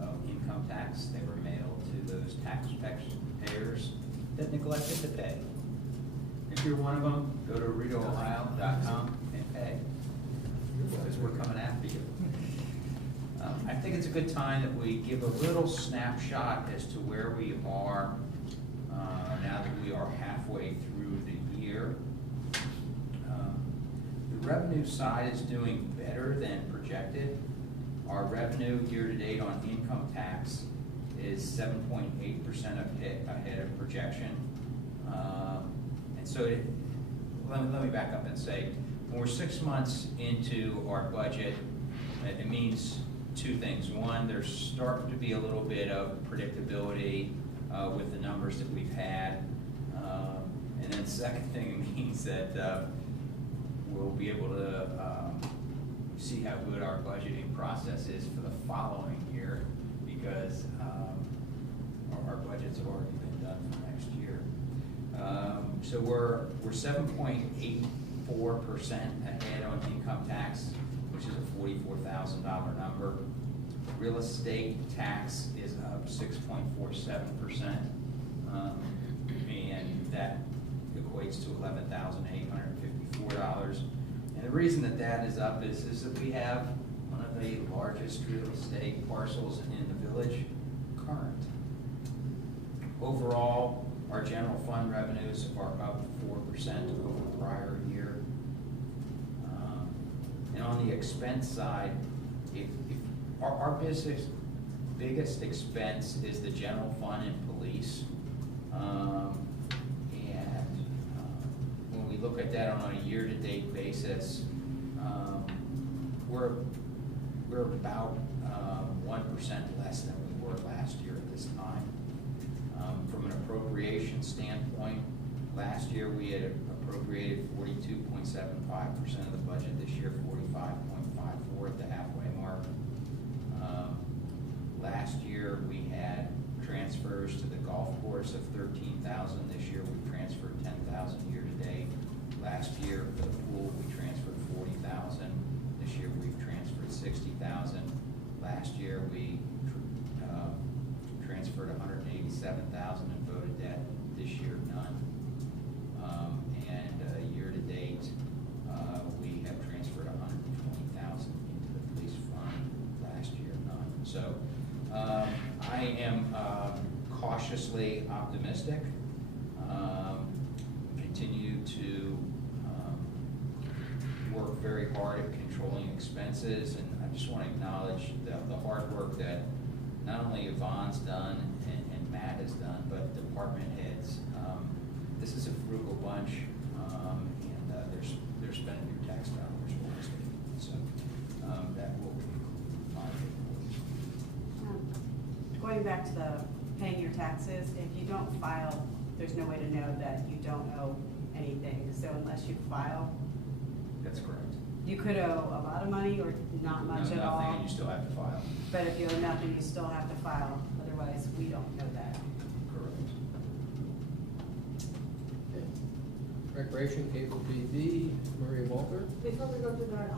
of income tax. They were mailed to those taxpayers that neglected to pay. If you're one of them, go to readoohio.com and pay, because we're coming after you. I think it's a good time that we give a little snapshot as to where we are now that we are halfway through the year. The revenue side is doing better than projected. Our revenue year-to-date on income tax is 7.8% ahead of projection. And so let me back up and say, when we're 6 months into our budget, it means two things. One, there's starting to be a little bit of predictability with the numbers that we've had. And then second thing, it means that we'll be able to see how good our budgeting process is for the following year, because our budgets have already been done for next year. So we're 7.84% ahead on income tax, which is a $44,000 number. Real estate tax is up 6.47%, and that equates to $11,854. And the reason that that is up is that we have one of the largest real estate parcels in the village current. Overall, our general fund revenues are up 4% over the prior year. And on the expense side, if our biggest expense is the general fund and police. When we look at that on a year-to-date basis, we're about 1% less than we were last year at this time. From an appropriation standpoint, last year we had appropriated 42.75% of the budget. This year, 45.54 at the halfway mark. Last year we had transfers to the golf course of 13,000. This year we transferred 10,000 year to date. Last year for the pool we transferred 40,000. This year we've transferred 60,000. Last year we transferred 187,000 in voted debt. This year none. And year to date we have transferred 120,000 into the police fund. Last year none. So I am cautiously optimistic. Continue to work very hard at controlling expenses, and I just want to acknowledge the hard work that not only Yvonne's done and Matt has done, but department heads. This is a frugal bunch, and they're spending your tax dollars wisely. So that will conclude my report. Going back to the paying your taxes, if you don't file, there's no way to know that you don't owe anything. So unless you file, That's correct. you could owe a lot of money or not much No, at all. nothing, and you still have to file. But if you owe nothing, you still have to file. Otherwise, we don't know that. Correct. Okay. Recreation, Cable TV, Maria Walter. Before we go to that,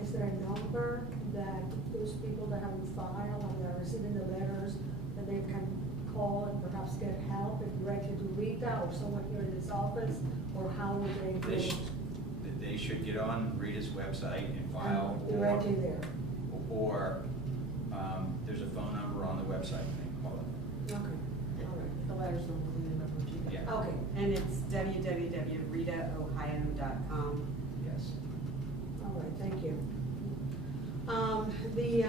is there a number that those people that haven't filed and they're receiving the letters, that they can call and perhaps get help directly to Rita or someone here in this office, or how would they do it? They should get on Rita's website and file. Directly there. Or there's a phone number on the website, and they can call it. Okay, all right. The letters don't include the number of you. Yeah. Okay, And it's www.ritaohio.com. Yes. all right, thank you. The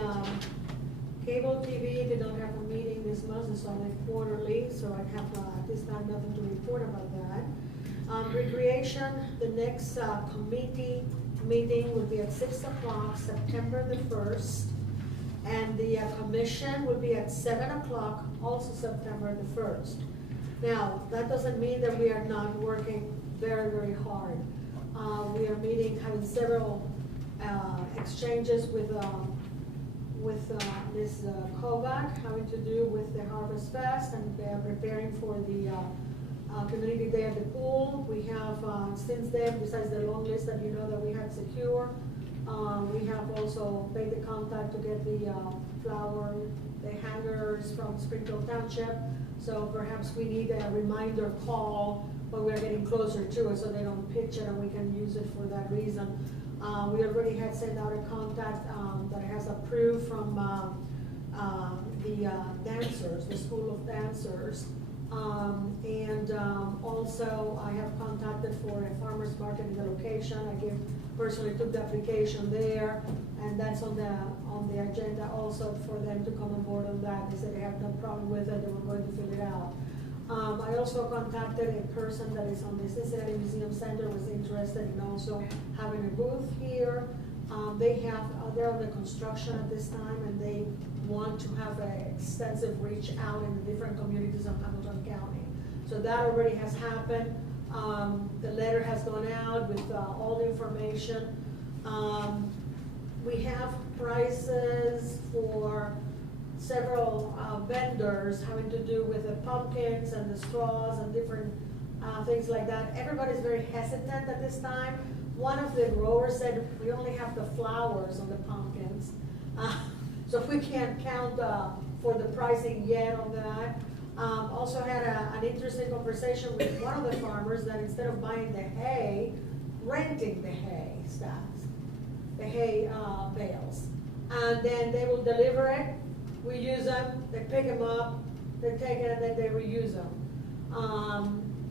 cable TV did not have a meeting this month, it's only quarterly, so I have at this time nothing to report about that. Recreation, the next committee meeting will be at 6 o'clock, September the 1st. And the commission will be at 7 o'clock, also September the 1st. Now, that doesn't mean that we are not working very, very hard. We are meeting, having several exchanges with Ms. Kovac, having to do with the Harvest Fest, and they are preparing for the Community Day at the pool. We have, since then, besides the long list that you know that we had secure, we have also made the contact to get the the hangers from Springfield Township. So perhaps we need a reminder call when we're getting closer to it, so they don't pitch it and we can use it for that reason. We already had sent out a contact that has approved from the dancers, the School of Dancers. Also I have contacted for a farmer's market in the location. I personally took the application there, and that's on the agenda also for them to come on board on that. They said they have no problem with it, they were going to fill it out. I also contacted a person that is on the Cincinnati Museum Center, was interested in also having a booth here. They're under construction at this time, and they want to have an extensive reach out in the different communities of Hamilton County. So that already has happened. The letter has gone out with all the information. We have prices for several vendors having to do with the pumpkins and the straws and different things like that. Everybody's very hesitant at this time. One of the growers said, we only have the flowers on the pumpkins. can't count for the pricing yet on that. Also had an interesting conversation with one of the farmers that instead of buying the hay, renting the hay stacks, the hay bales. And then they will deliver it, we use them, they pick them up, they take it and then they reuse them.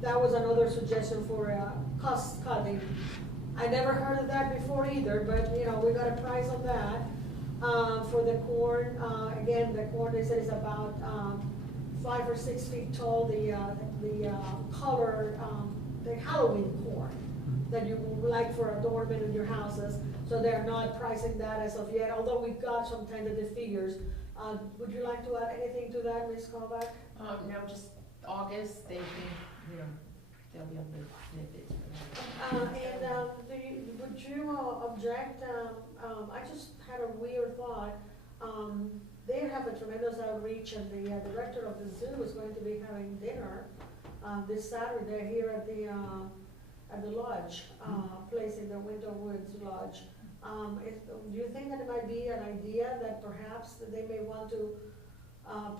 That was another suggestion for cost cutting. I never heard of that before either, but you know, we got a price on that. For the corn, again, the corn they said is about 5 or 6 feet tall. The colored, the Halloween corn that you would like for adornment in your houses. So they're not pricing that as of yet, although we've got some tentative figures. Would you like to add anything to that, Ms. Kovac? No, just August, they can, you know, they'll be able to submit bids for that. Would you object, I just had a weird thought. They have a tremendous outreach, and the director of the zoo is going to be having dinner this Saturday here at the lodge, place in the Winter Woods Lodge. Do you think that it might be an idea that perhaps that they may want to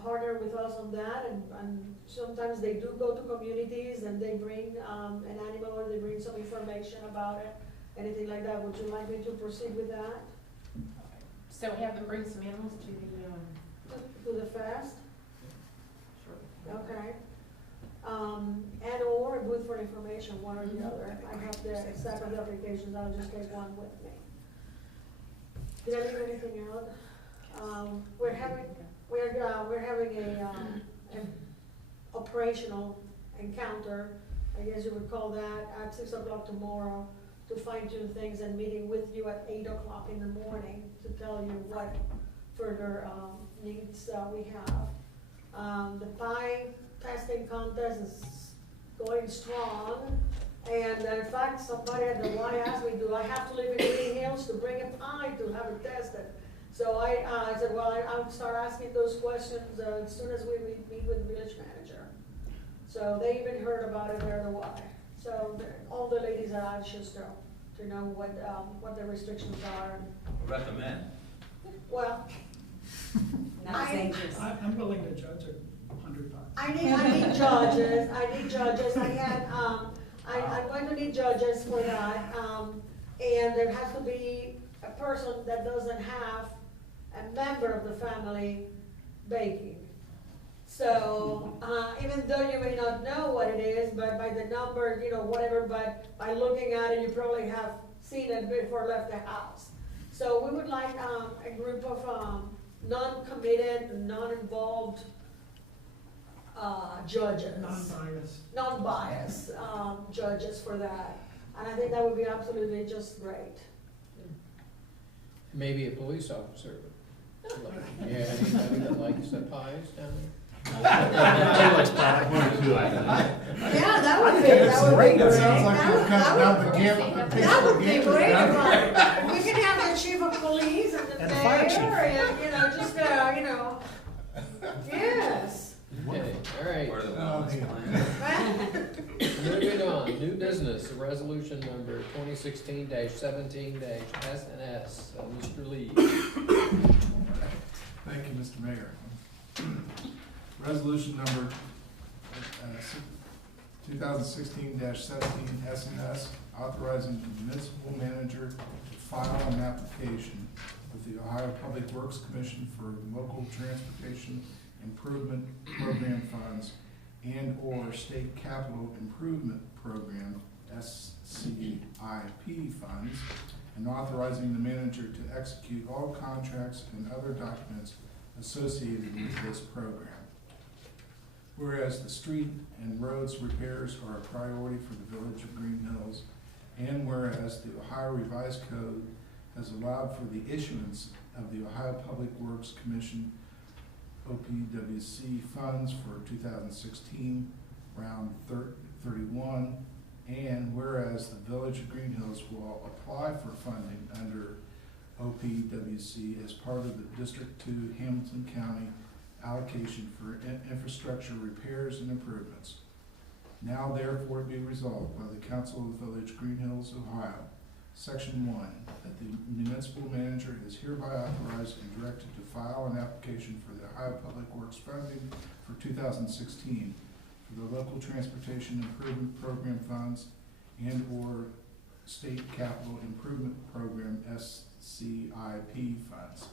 partner with us on that? And sometimes they do go to communities and they bring an animal or they bring some information about it, anything like that. Would you like me to proceed with that? So have them bring some animals to the, To the fest? sure. Okay. And or a booth for information, one or the other. I have the stack of the applications, I'll just take one with me. Did I leave anything out? We're having an operational encounter, I guess you would call that, at 6 o'clock tomorrow to fine tune things, and meeting with you at 8 o'clock in the morning to tell you what further needs we have. The pie testing contest is going strong, and in fact, somebody at the Y asked me, do I have to live in Greenhills to bring a pie to have it tested? So I said, well, I'll start asking those questions as soon as we meet with the village manager. So they even heard about it there at the Y. So all the ladies are anxious to know what the restrictions are. What about the men? Well, Not as anxious. I'm willing to judge $100. I need judges. I'm going to need judges for that. And there has to be a person that doesn't have a member of the family baking. So, even though you may not know what it is, but by the number, you know, whatever, but by looking at it, you probably have seen it before left the house. So we would like a group of non-committed, non-involved judges. Non-biased judges for that. And I think that would be absolutely just great. Maybe a police officer. Yeah, anybody that likes the pies down there? Yeah, that would be great. That sounds like you're cutting out the gambling. That would be great. We can have the chief of police and the And the fire chief. mayor and, you know, just, you know, yes. Okay, all right. Where are the wellness plans? Moving on, new business, resolution number 2016-17-S&S. Mr. Lee. Thank you, Mr. Mayor. Resolution number 2016-17 S&S, authorizing the municipal manager to file an application with the Ohio Public Works Commission for local transportation improvement program funds and/or state capital improvement program SCIP funds, and authorizing the manager to execute all contracts and other documents associated with this program. Whereas the street and roads repairs are a priority for the village of Greenhills, and whereas the Ohio Revised Code has allowed for the issuance of the Ohio Public Works Commission OPWC funds for 2016 round 31, and whereas the village of Greenhills will apply for funding under OPWC as part of the District 2 Hamilton County allocation for infrastructure repairs and improvements. Now therefore be resolved by the Council of the Village Greenhills, Ohio, Section 1, that the municipal manager is hereby authorized and directed to file an application for the Ohio Public Works funding for 2016 for the local transportation improvement program funds and/or state capital improvement program SCIP funds.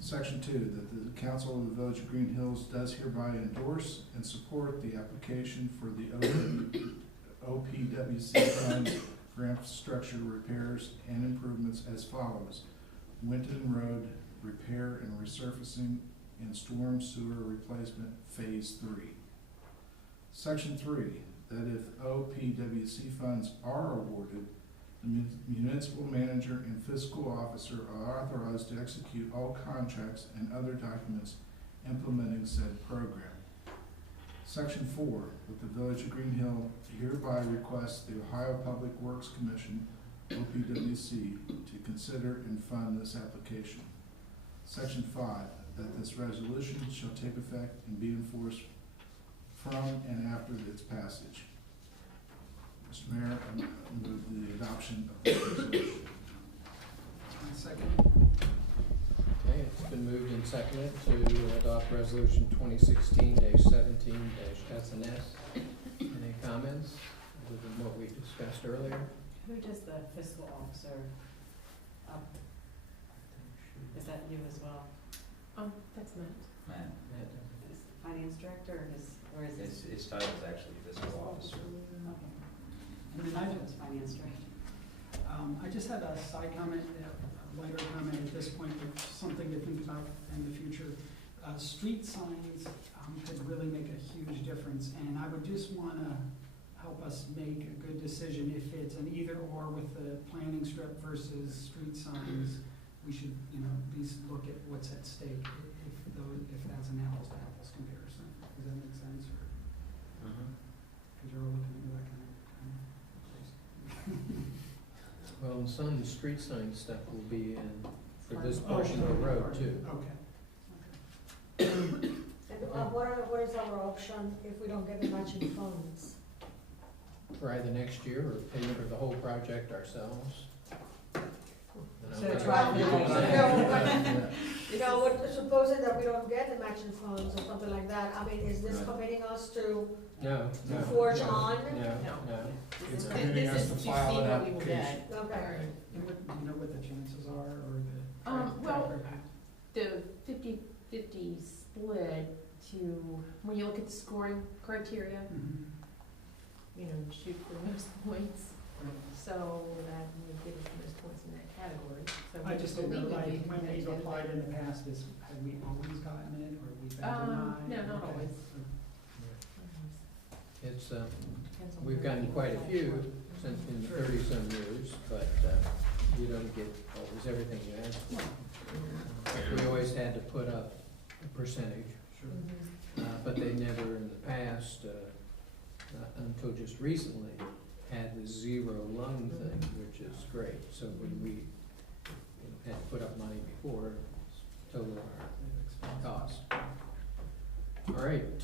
Section 2, that the council of the Village of Greenhills does hereby endorse and support the application for the OPWC funds for infrastructure repairs and improvements as follows: Winton Road repair and resurfacing and storm sewer replacement phase 3. Section 3, that if OPWC funds are awarded, the municipal manager and fiscal officer are authorized to execute all contracts and other documents implementing said program. Section 4, that the Village of Greenhill hereby requests the Ohio Public Works Commission, OPWC, to consider and fund this application. Section 5, that this resolution shall take effect and be enforced from and after its passage. Mr. Mayor, I move the adoption of this resolution. Second. Okay, it's been moved and seconded to adopt resolution 2016-17-SNS. Any comments other than what we discussed earlier? Who does the fiscal officer up? Is that you as well? That's Matt. Man, Is finance director or is this? his title is actually fiscal officer. Okay. And then I thought it was finance director. I just had a side comment, a lighter comment at this point, but something to think about in the future. Street signs could really make a huge difference, and I would just want to help us make a good decision if it's an either or with the planning strip versus street signs. We should, at least look at what's at stake if that's an apples to apples comparison. Does that make sense? Because you're all looking at that kind of Well, and some street sign stuff will be in for this portion of the road too. Okay. And what is our option if we don't get the matching funds? Try the next year or pay for the whole project ourselves. So try the next Supposing that we don't get the matching funds or something like that, I mean, is this committing us to No, no. forge no, on? No. It's This committing us is to to see file an what we will application. get. Okay. And what, do you know what the chances are, or the? Well, the 50-50 split to, when you look at the scoring criteria, shoot for the most points. So that would give us the most points in that category. So I just didn't know, we would like, be when we've competitive. applied in the past, have we always gotten it, or we've been denied? No, not Okay. always. It's, Depends on we've where gotten you quite a are. few since in 30-some years, but you don't get always everything you ask for. We always had to put up a percentage, Sure. but they never in the past, until just recently, had the zero lung thing, which is great. So when we had to put up money before, it's total our cost. All right,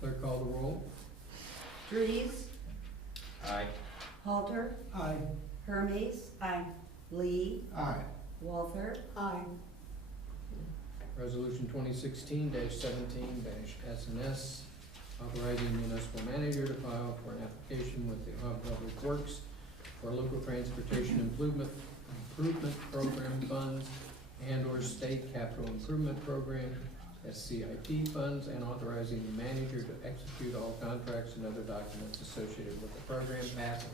clerk call the roll. Drees, Aye. Halter, Aye. Hermes. Aye. Lee, Aye. Walther, Aye. Resolution 2016-17-SNS, authorizing municipal manager to file for an application with the Ohio Public Works for local transportation improvement program funds and/or state capital improvement program, SCIP funds, and authorizing the manager to execute all contracts and other documents associated with the program passes.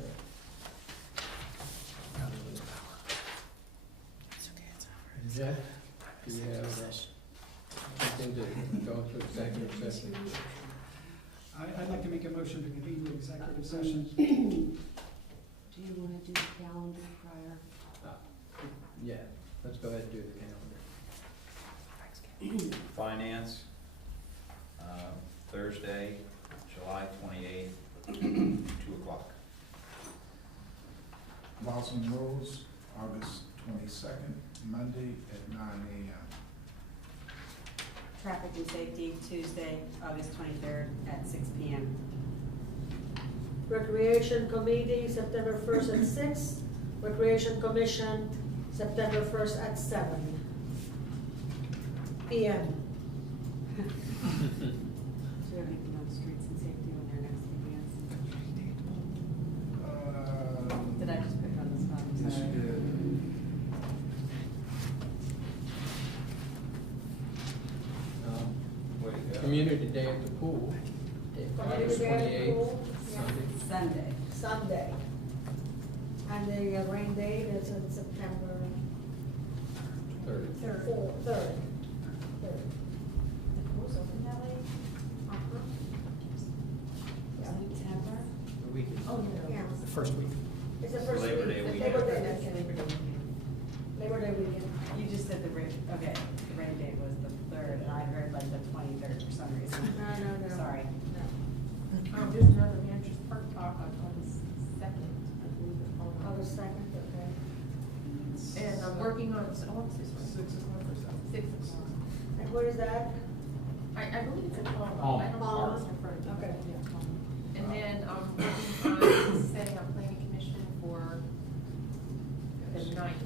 Okay. Jeff, do you have something to go into executive session? I'd like to make a motion to convene the executive session. do you want to do the calendar prior? Yeah, let's go ahead and do the calendar. Finance, Thursday, July 28th, 2:00. Laws and Rules, August 22nd, Monday at 9 a.m. Traffic and safety, Tuesday, August 23rd at 6 p.m. Recreation Committee, September 1st at 6. Recreation Commission, September 1st at 7 p.m. Do you have anything on streets and safety when their next meeting is? Did I just put you on the spot? I'm Yes, sorry. you did. Community Day at the pool, August Community Day at the 28th, pool, Sunday. Sunday. Sunday. And the rain date is in September Third. 3rd. The pool's open that late? Uh-huh. September? The weekend. Oh, yeah. The first week. It's the first Labor week. Day weekend. Labor Day That's weekend. Labor Day weekend. Labor Day weekend. You just said the rain, okay, the rain date was the 3rd, and I heard like the 23rd for some reason. No. Sorry. There's another Manchester Park talk on August 2nd, I believe it's called. August 2nd, okay. And I'm working on, so what's this one? 6 o'clock or 7? 6 o'clock. And what is that? I believe it's a Palmer. Palmer. I don't know Palmer. if it's in front of me. Okay. Yeah, Palmer. And then I'm working on setting up planning commission for the 9th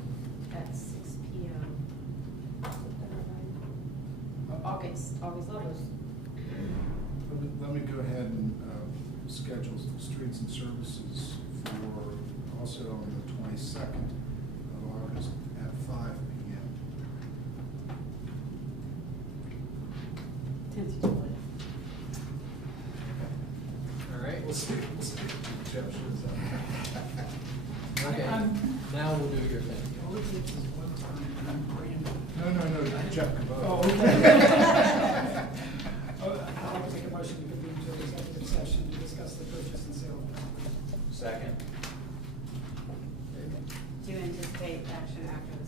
at 6 p.m. August. Let me go ahead and schedule streets and services for also on the 22nd of August at 5 p.m. Tentatively. All right, We'll see. Jeff shows up. okay, I'm- now we'll do your thing. All it takes is one time, and I'm brand. No, Jeff can vote. Oh, okay. I'd like to make a motion to convene to executive session to discuss the purchase and sale of property. Second. Do you anticipate action after